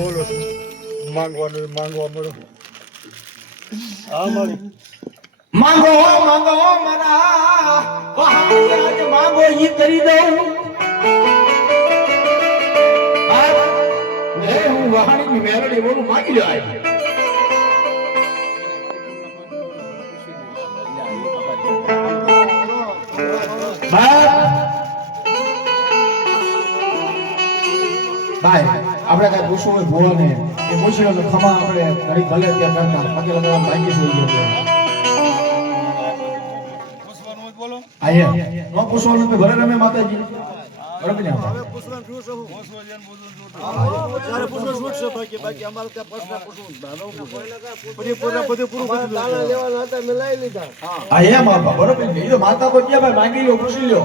બોલો માંગવાનું માંગવા મળો હા મળી માંગો મારા આજે માંગો ઈ કરી દઉં હું વહાણીની મેલડી બોલું માંગી લો ભાઈ આપણે કઈ પૂછવું હોય ભોળાને એ પૂછી લો ખમા આપણે ઘડી ભલે ત્યાં કરતા પગે લગાવવા ભાગી થઈ ગયો પૂછવાનું હોય બોલો આયે નો પૂછવાનું તો ઘરે રમે માતાજી બરાબર ને હવે પૂછવાનું શું છે પૂછવા જેન બોલું ત્યારે પૂછવા શું છે બાકી અમારે ત્યાં પ્રશ્ન પૂછવું બધું પૂરું કરી દાણા લેવાના હતા મે લઈ લીધા હા એમ બાપા બરાબર ને એ તો માતા તો ક્યાં ભાઈ માંગી લો પૂછી લો